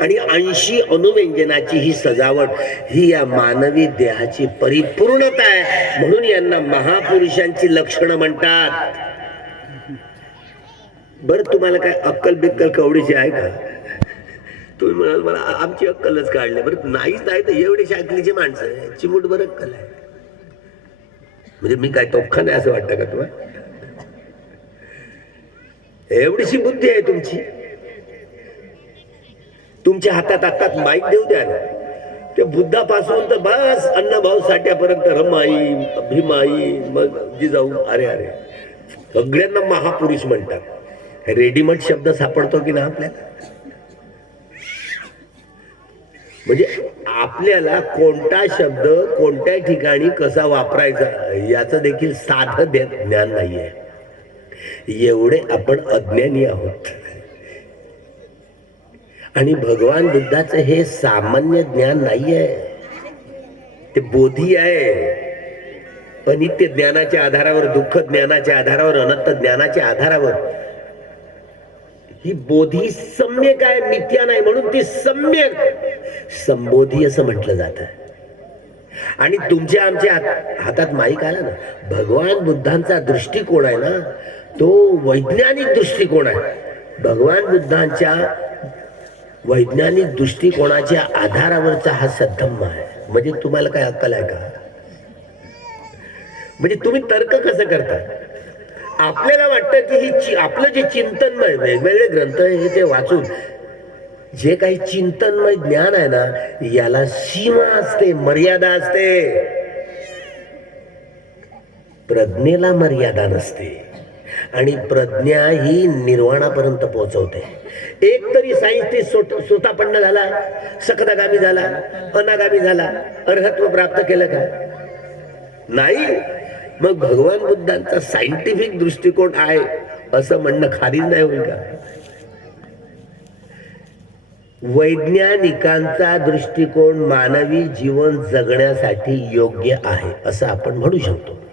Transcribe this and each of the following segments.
आणि ऐंशी अनुव्यंजनाची ही सजावट ही या मानवी देहाची परिपूर्णता आहे. म्हणून यांना महापुरुषांची लक्षणं म्हणतात. बर तुम्हाला काय अक्कल बिक्कल कवडीची आहे का? तुम्ही म्हणाल मला आमची अक्कलच काढली बरं नाहीच नाही तर एवढी शाकलीची माणसं आहे. चिमूट बरं अक्कल आहे. म्हणजे मी काय तोखा नाही असं वाटतं का तुम्हाला? एवढीशी बुद्धी आहे तुमची. तुमच्या हातात हातात माईक देऊ द्या ना. त्या बुद्धापासून तर बस अन्नभाऊ साठ्यापर्यंत रमाई भीमाई मग जिजाऊ अरे अरे. सगळ्यांना महापुरुष म्हणतात. रेडीमेड शब्द सापडतो की ना आपल्याला? म्हणजे आपल्याला कोणता शब्द कोणत्या ठिकाणी कसा वापरायचा याचं देखील साधं ज्ञान नाहीये. एवढे आपण अज्ञानी आहोत. आणि भगवान बुद्धाचं हे सामान्य ज्ञान नाही आहे ते बोधी आहे. अनित्य ज्ञानाच्या आधारावर दुःख ज्ञानाच्या आधारावर अनंत ज्ञानाच्या आधारावर. ही बोधी सम्यक आहे मिथ्या नाही म्हणून ती सम्यक. संबोधी असं म्हटलं जात. आणि तुमच्या आमच्या हातात माईक आला ना भगवान बुद्धांचा दृष्टिकोन आहे ना तो वैज्ञानिक दृष्टिकोन आहे. भगवान बुद्धांच्या वैज्ञानिक दृष्टिकोनाच्या आधारावरचा हा सद्धम्म आहे. म्हणजे तुम्हाला काय अक्कल आहे का? म्हणजे तुम्ही तर्क कसं करता? आपल्याला वाटतं की ही चि- आपलं जे चिंतनमय वेगवेगळे ग्रंथ आहे हे ते वाचून जे काही चिंतनमय ज्ञान आहे ना याला सीमा असते मर्यादा असते. प्रज्ञेला मर्यादा नसते. आणि प्रज्ञा ही निर्वाणापर्यंत पोहोचवते. एक तरी सायंटिस्ट स्वतःपन्न झाला सकदागामी झाला अनागामी झाला अर्हत्व प्राप्त केलं का? नाही. मग भगवान बुद्धांचा सायंटिफिक दृष्टिकोन आहे असं म्हणणं खारीज नाही होईल का? वैज्ञानिकांचा दृष्टिकोन मानवी जीवन जगण्यासाठी योग्य आहे असं आपण म्हणू शकतो.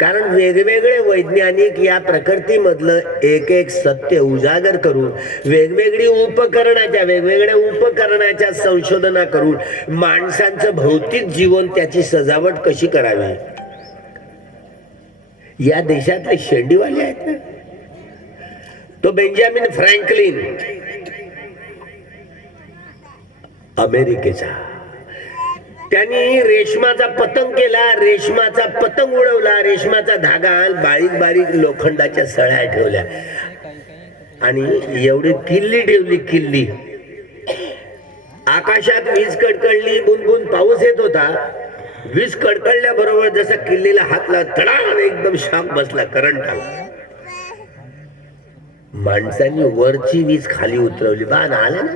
कारण वेगवेगळे वैज्ञानिक या प्रकृतीमधलं एक एक सत्य उजागर करून वेगवेगळी उपकरणाच्या वेगवेगळ्या उपकरणाच्या संशोधना करून माणसांचं भौतिक जीवन त्याची सजावट कशी करावी? या देशातले शेंडीवाले आहेत ना? तो बेंजामिन फ्रँकलिन अमेरिकेचा. त्यांनी रेशमाचा पतंग केला रेशमाचा पतंग उडवला रेशमाचा धागा बारीक बारीक लोखंडाच्या सळ्या ठेवल्या. आणि एवढी किल्ली ठेवली किल्ली. आकाशात वीज कडकडली बुनबुन पाऊस येत होता. वीज कडकडल्याबरोबर जसा किल्लीला हातला तडा एकदम शाप बसला करंट आला. माणसांनी वरची वीज खाली उतरवली. बा आला ना?